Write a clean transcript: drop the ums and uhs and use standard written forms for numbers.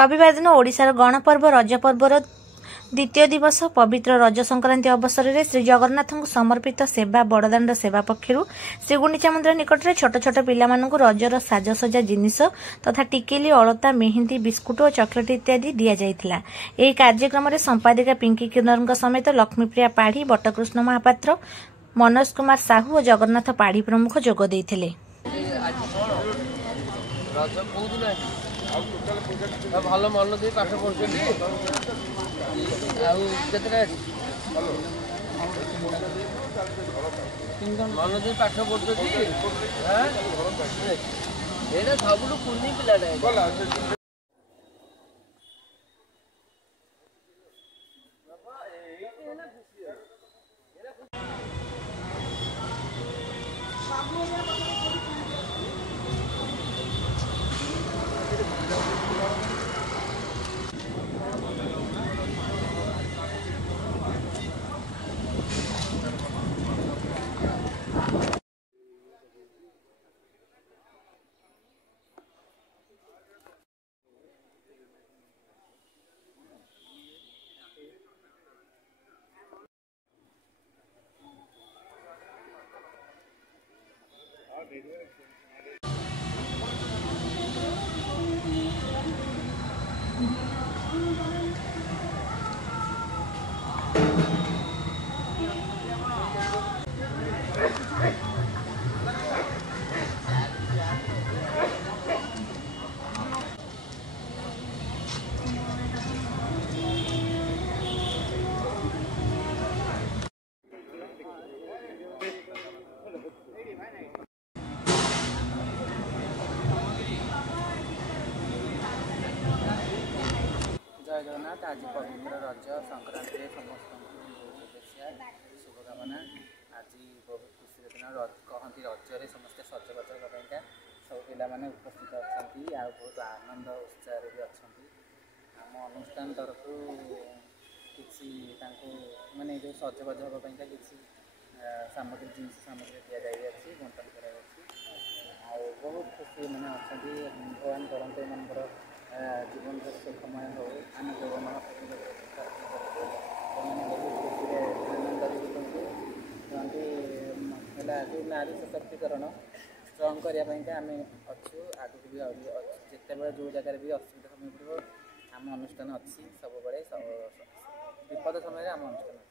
रविवार दिन ओडिशार गणपर्व रज पर्वर द्वितीय दिवस पवित्र रज संक्रांति अवसर में श्री जगन्नाथ को समर्पित सेवा बड़दाण्ड सेवा पक्षर श्रीगुंडीचा मंदिर निकट में छोट छोट पिला रजर साजसजा जिनिस तथा टिकेली अलता मेहंदी बिस्कुट और चॉकलेट इत्यादि दि जाइथिला। एही कार्यक्रम में संपादिका पिंकी किन्नर समेत लक्ष्मीप्रिया पाढ़ी, बटकृष्ण महापात्र, मनोज कुमार साहू और जगन्नाथ पाढ़ी प्रमुख जोग देइथिले। भल मन दे पाठ पढ़ुं मन दे पाठ पढ़ुं सब कुनी पिला जय जगन्नाथ। आज पवित्र रज संक्रांति समस्त शुभेच्छा शुभकामना। आज बहुत खुशी दिन कहती रजरे समस्ते सजबाज होगा सब पाने उपस्थित अच्छा बहुत आनंद उत्साह भी अच्छा आम अनुष्ठान तरफ किसी माने जो सजबाज होगा किसी सामग्री जिनस सामग्री दि जाए बंटन कर बहुत खुशी मैंने अच्छा भगवान करते एम जीवन सुखमय हो आम जगन आनंद नारी सशक्तिकरण स्ट्रंग करने आम अच्छु आगे भी जिते जो जगार भी असुविधा समय पड़ो आम अनुष्ठान अच्छी सब विपद समय आम अनुष्ठान।